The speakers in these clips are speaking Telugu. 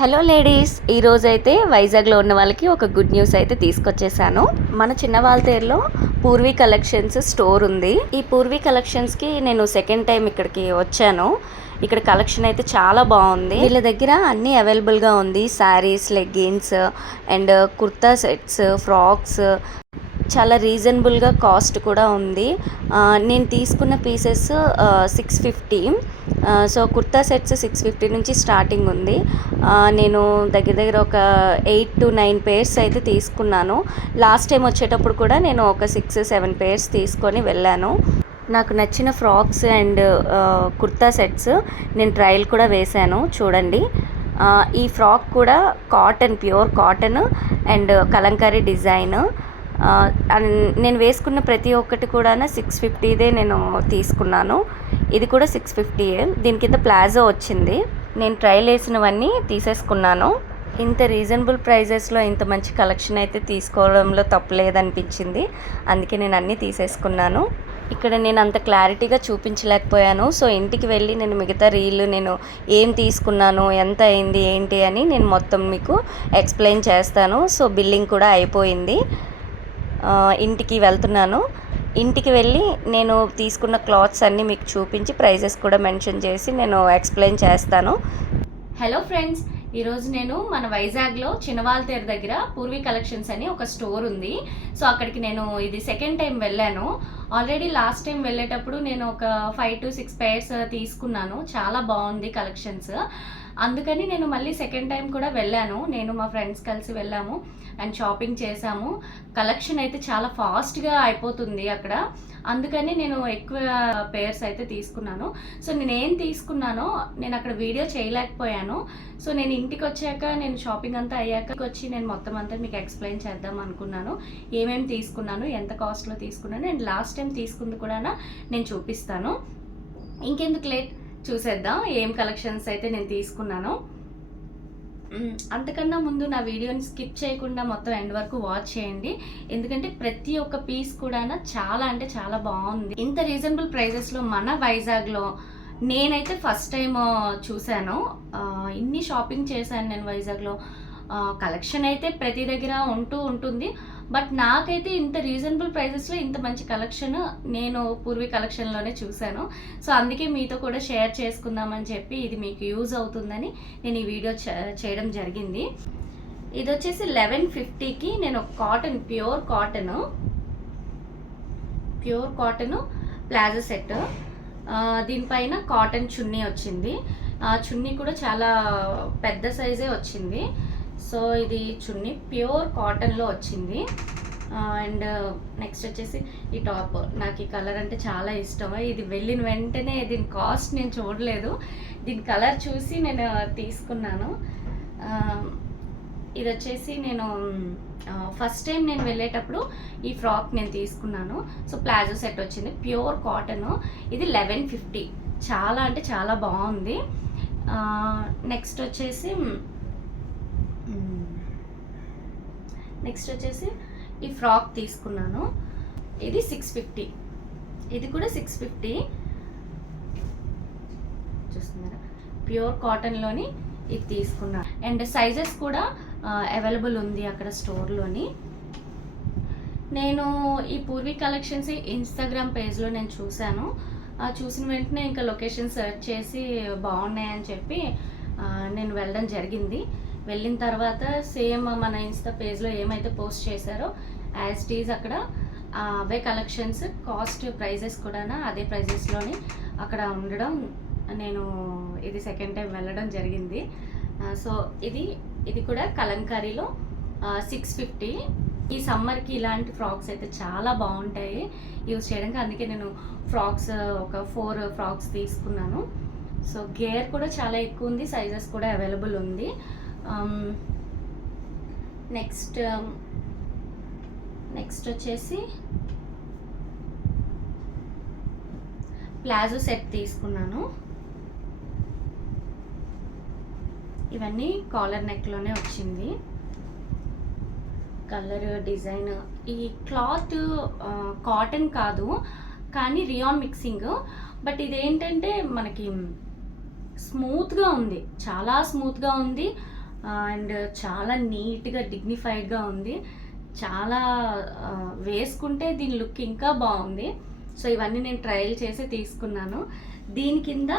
హలో లేడీస్, ఈరోజైతే వైజాగ్లో ఉన్న వాళ్ళకి ఒక గుడ్ న్యూస్ అయితే తీసుకొచ్చేసాను. మన చిన్న వాల్తేరులో పూర్వీ కలెక్షన్స్ స్టోర్ ఉంది. ఈ పూర్వీ కలెక్షన్స్కి నేను సెకండ్ టైం ఇక్కడికి వచ్చాను. ఇక్కడ కలెక్షన్ అయితే చాలా బాగుంది. వీళ్ళ దగ్గర అన్నీ అవైలబుల్గా ఉంది. Saris, leggings and kurta sets, frocks చాలా రీజనబుల్గా కాస్ట్ కూడా ఉంది. నేను తీసుకున్న పీసెస్ 650. సో కుర్తా సెట్స్ 650 నుంచి స్టార్టింగ్ ఉంది. నేను దగ్గర ఒక 8 to 9 పేర్స్ అయితే తీసుకున్నాను. లాస్ట్ టైం వచ్చేటప్పుడు కూడా నేను ఒక 6-7 పేర్స్ తీసుకొని వెళ్ళాను. నాకు నచ్చిన ఫ్రాక్స్ అండ్ కుర్తా సెట్స్ నేను ట్రయల్ కూడా వేశాను. చూడండి, ఈ ఫ్రాక్ కూడా cotton, pure cotton and Kalamkari design. నేను వేసుకున్న ప్రతి ఒక్కటి కూడా 650దే నేను తీసుకున్నాను. ఇది కూడా 650. దీని కింద ప్లాజో వచ్చింది. నేను ట్రయల్ వేసినవన్నీ తీసేసుకున్నాను. ఇంత రీజనబుల్ ప్రైజెస్లో ఇంత మంచి కలెక్షన్ అయితే తీసుకోవడంలో తప్పులేదనిపించింది. అందుకే నేను అన్నీ తీసేసుకున్నాను. ఇక్కడ నేను అంత క్లారిటీగా చూపించలేకపోయాను. సో ఇంటికి వెళ్ళి నేను మిగతా రీల్ నేను ఏం తీసుకున్నాను, ఎంత అయింది, ఏంటి అని నేను మొత్తం మీకు ఎక్స్ప్లెయిన్ చేస్తాను. సో బిల్లింగ్ కూడా అయిపోయింది. ఇంటికి వెళ్తున్నాను. ఇంటికి వెళ్ళి నేను తీసుకున్న క్లాత్స్ అన్నీ మీకు చూపించి ప్రైజెస్ కూడా మెన్షన్ చేసి నేను ఎక్స్ప్లెయిన్ చేస్తాను. హలో ఫ్రెండ్స్, ఈరోజు నేను మన వైజాగ్లో చిన్నవాల్తేరు దగ్గర పూర్వీ కలెక్షన్స్ అని ఒక స్టోర్ ఉంది. సో అక్కడికి నేను ఇది సెకండ్ టైం వెళ్ళాను. ఆల్రెడీ లాస్ట్ టైం వెళ్ళేటప్పుడు నేను ఒక 5 to 6 పేర్స్ తీసుకున్నాను. చాలా బాగుంది కలెక్షన్స్. అందుకని నేను మళ్ళీ సెకండ్ టైం కూడా వెళ్ళాను. నేను మా ఫ్రెండ్స్ కలిసి వెళ్ళాము అండ్ షాపింగ్ చేశాము. కలెక్షన్ అయితే చాలా ఫాస్ట్గా అయిపోతుంది అక్కడ. అందుకని నేను ఎక్కువ పేర్స్ అయితే తీసుకున్నాను. సో నేనేం తీసుకున్నానో నేను అక్కడ వీడియో చేయలేకపోయాను. సో నేను ఇంటికి వచ్చాక, నేను షాపింగ్ అంతా అయ్యాక వచ్చి నేను మొత్తం అంతా మీకు ఎక్స్ప్లెయిన్ చేద్దాం అనుకున్నాను. ఏమేమి తీసుకున్నాను, ఎంత కాస్ట్లో తీసుకున్నాను అండ్ లాస్ట్ టైం తీసుకుంది కూడా నేను చూపిస్తాను. ఇంకెందుకు లేట్, చూసేద్దాం ఏం కలెక్షన్స్ అయితే నేను తీసుకున్నాను. అంతకన్నా ముందు నా వీడియోని స్కిప్ చేయకుండా మొత్తం ఎండ్ వరకు వాచ్ చేయండి. ఎందుకంటే ప్రతి ఒక్క పీస్ కూడా చాలా అంటే చాలా బాగుంది. ఇంత రీజనబుల్ ప్రైజెస్లో మన వైజాగ్లో నేనైతే ఫస్ట్ టైం చూశాను. ఇన్ని షాపింగ్ చేశాను నేను వైజాగ్లో. కలెక్షన్ అయితే ప్రతి దగ్గర ఉంటుంది. బట్ నాకైతే ఇంత రీజనబుల్ ప్రైజెస్లో ఇంత మంచి కలెక్షన్ నేను పూర్వీ కలెక్షన్లోనే చూశాను. సో అందుకే మీతో కూడా షేర్ చేసుకుందామని చెప్పి, ఇది మీకు యూజ్ అవుతుందని నేను ఈ వీడియో చేయడం జరిగింది. ఇది వచ్చేసి 1150కి నేను cotton, pure cotton palazzo set. దీనిపైన కాటన్ చున్నీ వచ్చింది. చున్నీ కూడా చాలా పెద్ద సైజే వచ్చింది. సో ఇది చున్నీ ప్యూర్ కాటన్లో వచ్చింది. అండ్ నెక్స్ట్ వచ్చేసి ఈ టాప్. నాకు ఈ కలర్ అంటే చాలా ఇష్టం. ఇది వెళ్ళిన వెంటనే దీని కాస్ట్ నేను చూడలేదు, దీని కలర్ చూసి నేను తీసుకున్నాను. ఇది వచ్చేసి నేను ఫస్ట్ టైం నేను వెళ్ళేటప్పుడు ఈ ఫ్రాక్ నేను తీసుకున్నాను. సో ప్లాజో సెట్ వచ్చింది, ప్యూర్ కాటన్. ఇది 1150. చాలా అంటే చాలా బాగుంది. నెక్స్ట్ వచ్చేసి ఈ ఫ్రాక్ తీసుకున్నాను. ఇది 650. ఇది కూడా 650. చూస్తున్నారా, ప్యూర్ కాటన్లోని ఇది తీసుకున్నాను. అండ్ సైజెస్ కూడా అవైలబుల్ ఉంది అక్కడ స్టోర్లోని. నేను ఈ పూర్వీ కలెక్షన్స్ ఇన్స్టాగ్రామ్ పేజ్లో నేను చూశాను. చూసిన వెంటనే ఇంకా లొకేషన్ సెర్చ్ చేసి బాగున్నాయని చెప్పి నేను వెళ్ళడం జరిగింది. వెళ్ళిన తర్వాత సేమ్ మన ఇన్స్టా పేజ్లో ఏమైతే పోస్ట్ చేశారో యాజ్ ఇట్ ఈజ్ అక్కడ అవే కలెక్షన్స్, కాస్ట్, ప్రైజెస్ కూడా అదే ప్రైజెస్లోని అక్కడ ఉండడం. నేను ఇది సెకండ్ టైం వెళ్ళడం జరిగింది. సో ఇది కూడా కలంకారీలో 650. ఈ సమ్మర్కి ఇలాంటి ఫ్రాక్స్ అయితే చాలా బాగుంటాయి యూజ్ చేయడానికి. అందుకే నేను ఫ్రాక్స్ ఒక 4 ఫ్రాక్స్ తీసుకున్నాను. సో గేర్ కూడా చాలా ఎక్కువ ఉంది, సైజెస్ కూడా అవైలబుల్ ఉంది. నెక్స్ట్ వచ్చేసి ప్లాజో సెట్ తీసుకున్నాను. ఇవన్నీ కాలర్ నెక్లోనే వచ్చింది. కలర్, డిజైన్, ఈ క్లాత్ కాటన్ కాదు కానీ రియాన్ మిక్సింగ్. బట్ ఇదేంటంటే మనకి స్మూత్గా ఉంది, చాలా స్మూత్గా ఉంది. అండ్ చాలా నీట్గా డిగ్నిఫైడ్గా ఉంది. చాలా వేసుకుంటే దీని లుక్ ఇంకా బాగుంది. సో ఇవన్నీ నేను ట్రయల్ చేసి తీసుకున్నాను. దీని కింద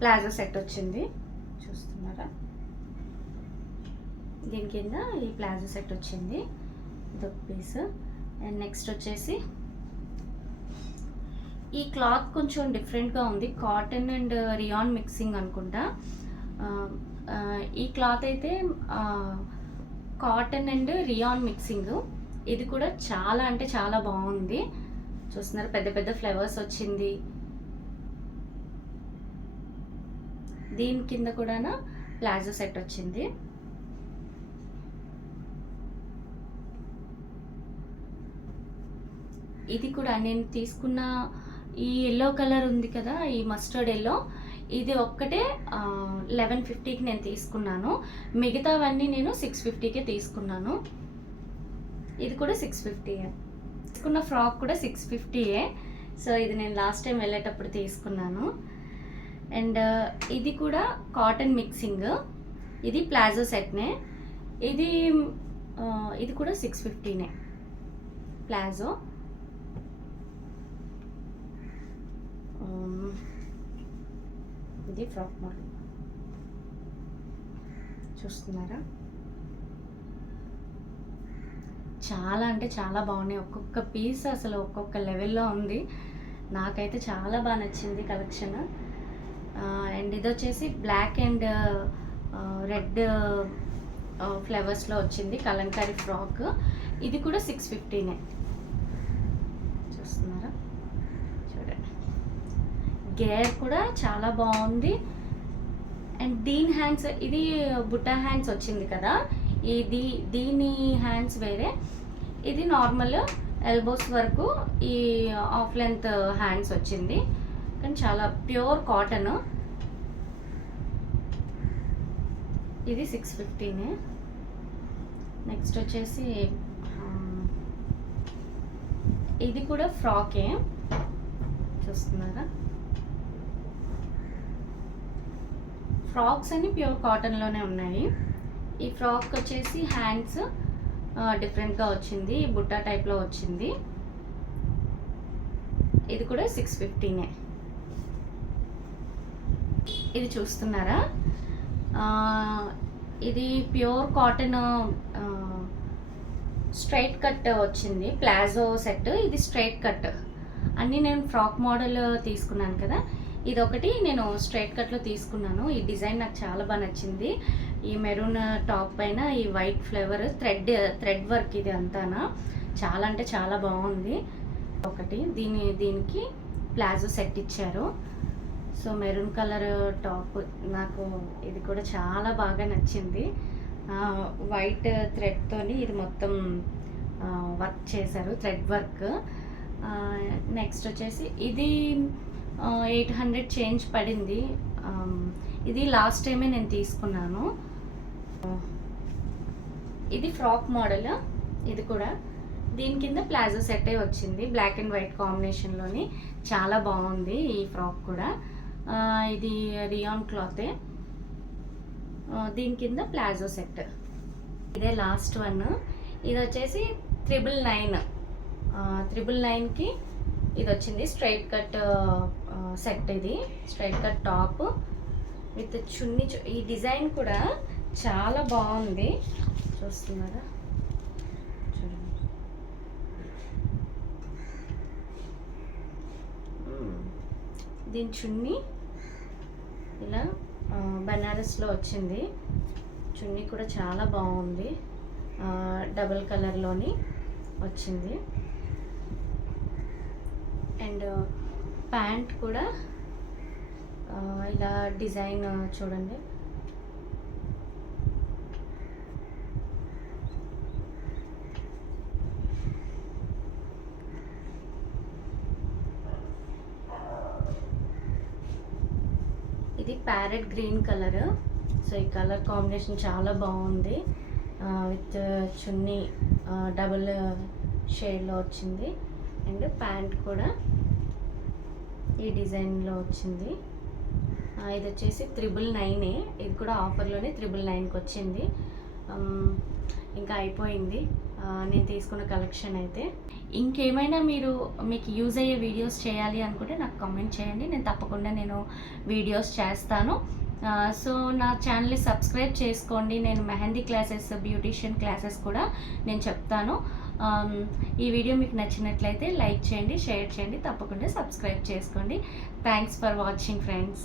ప్లాజో సెట్ వచ్చింది, చూస్తున్నారా? దీని కింద ఈ ప్లాజో సెట్ వచ్చింది, ఇదొక పీస్. అండ్ నెక్స్ట్ వచ్చేసి ఈ క్లాత్ కొంచెం డిఫరెంట్గా ఉంది, కాటన్ అండ్ రియాన్ మిక్సింగ్ అనుకుంటా. ఈ క్లాత్ అయితే కాటన్ అండ్ రియాన్ మిక్సింగ్. ఇది కూడా చాలా అంటే చాలా బాగుంది. చూస్తున్నారు, పెద్ద పెద్ద ఫ్లవర్స్ వచ్చింది. దీని కింద కూడా ప్లాజో సెట్ వచ్చింది. ఇది కూడా నేను తీసుకున్న ఈ ఎల్లో కలర్ ఉంది కదా, ఈ మస్టర్డ్ ఎల్లో, ఇది ఒక్కటే 1150కి నేను తీసుకున్నాను. మిగతావన్నీ నేను 650కే తీసుకున్నాను. ఇది కూడా 650ఏ. తీసుకున్న ఫ్రాక్ కూడా 650ఏ. సో ఇది నేను లాస్ట్ టైం వెళ్ళేటప్పుడు తీసుకున్నాను. అండ్ ఇది కూడా కాటన్ మిక్సింగ్, ఇది ప్లాజో సెట్నే. ఇది కూడా 650నే ప్లాజో. ఇది ఫ్రాక్ మోడల్, చూస్తున్నారా? చాలా అంటే చాలా బాగున్నాయి. ఒక్కొక్క పీస్ అసలు ఒక్కొక్క లెవెల్లో ఉంది. నాకైతే చాలా బాగా నచ్చింది కలెక్షన్. అండ్ ఇది వచ్చేసి బ్లాక్ అండ్ రెడ్ ఫ్లవర్స్లో వచ్చింది కలంకారీ ఫ్రాక్. ఇది కూడా 650నే, చూస్తున్నారా? చూడండి, గేర్ కూడా చాలా బాగుంది. అండ్ దీని హ్యాండ్స్, ఇది బుట్టా హ్యాండ్స్ వచ్చింది కదా, దీని హ్యాండ్స్ వేరే, ఇది నార్మల్ ఎల్బోస్ వరకు ఈ ఆఫ్ లెంత్ హ్యాండ్స్ వచ్చింది. కానీ చాలా ప్యూర్ కాటన్. ఇది 650నే. నెక్స్ట్ వచ్చేసి ఇది కూడా ఫ్రాకే, చూస్తున్నారా? ఫ్రాక్స్ అన్ని ప్యూర్ కాటన్లోనే ఉన్నాయి. ఈ ఫ్రాక్ వచ్చేసి హ్యాండ్స్ డిఫరెంట్గా వచ్చింది, బుట్టా టైప్లో వచ్చింది. ఇది కూడా 650నే. ఇది చూస్తున్నారా? ఇది ప్యూర్ కాటన్ స్ట్రైట్ కట్ వచ్చింది, ప్లాజో సెట్. ఇది స్ట్రైట్ కట్. అన్నీ నేను ఫ్రాక్ మోడల్ తీసుకున్నాను కదా, ఇది ఒకటి నేను స్ట్రైట్ కట్లో తీసుకున్నాను. ఈ డిజైన్ నాకు చాలా బాగా నచ్చింది. ఈ మెరూన్ టాప్ పైన ఈ వైట్ ఫ్లేవర్ థ్రెడ్ వర్క్, ఇది అంతానా చాలా అంటే చాలా బాగుంది. ఒకటి దీనికి ప్లాజో సెట్ ఇచ్చారు. సో మెరూన్ కలర్ టాప్, నాకు ఇది కూడా చాలా బాగా నచ్చింది. వైట్ థ్రెడ్తోని ఇది మొత్తం వర్క్ చేశారు, థ్రెడ్ వర్క్. నెక్స్ట్ వచ్చేసి ఇది 800 చేంజ్ పడింది. ఇది లాస్ట్ టైమే నేను తీసుకున్నాను. ఇది ఫ్రాక్ మోడల్. ఇది కూడా దీని కింద ప్లాజో సెట్టే వచ్చింది, బ్లాక్ అండ్ వైట్ కాంబినేషన్లోని. చాలా బాగుంది ఈ ఫ్రాక్ కూడా. ఇది రియాన్ క్లాతే. దీని కింద ప్లాజో సెట్. ఇదే లాస్ట్ వన్. ఇది వచ్చేసి 999. 999కి ఇది వచ్చింది స్ట్రైట్ కట్ సెట్. ఇది స్ట్రైట్ కట్ టాప్ విత్ చున్నీ. ఈ డిజైన్ కూడా చాలా బాగుంది, చూస్తున్నారా? చూడండి, దీని చున్నీ ఇలా బనారస్లో వచ్చింది. చున్నీ కూడా చాలా బాగుంది, డబుల్ కలర్లోని వచ్చింది. అండ్ ప్యాంట్ కూడా ఇలా డిజైన్ చూడండి. ఇది ప్యారెట్ గ్రీన్ కలర్. సో ఈ కలర్ కాంబినేషన్ చాలా బాగుంది. విత్ చున్నీ డబుల్ షేడ్లో వచ్చింది. అండ్ ప్యాంట్ కూడా ఈ డిజైన్లో వచ్చింది. ఇది వచ్చేసి 999. ఇది కూడా ఆఫర్లోనే 999కి వచ్చింది. ఇంకా అయిపోయింది నేను తీసుకున్న కలెక్షన్ అయితే. ఇంకేమైనా మీకు యూజ్ అయ్యే వీడియోస్ చేయాలి అనుకుంటే నాకు కామెంట్ చేయండి, నేను తప్పకుండా వీడియోస్ చేస్తాను. సో నా ఛానల్ని సబ్స్క్రైబ్ చేసుకోండి. నేను మెహందీ క్లాసెస్, బ్యూటీషియన్ క్లాసెస్ కూడా నేను చెప్తాను. ఈ వీడియో మీకు నచ్చినట్లయితే లైక్ చేయండి, షేర్ చేయండి, తప్పకుండా సబ్స్క్రైబ్ చేసుకోండి. Thanks for watching friends.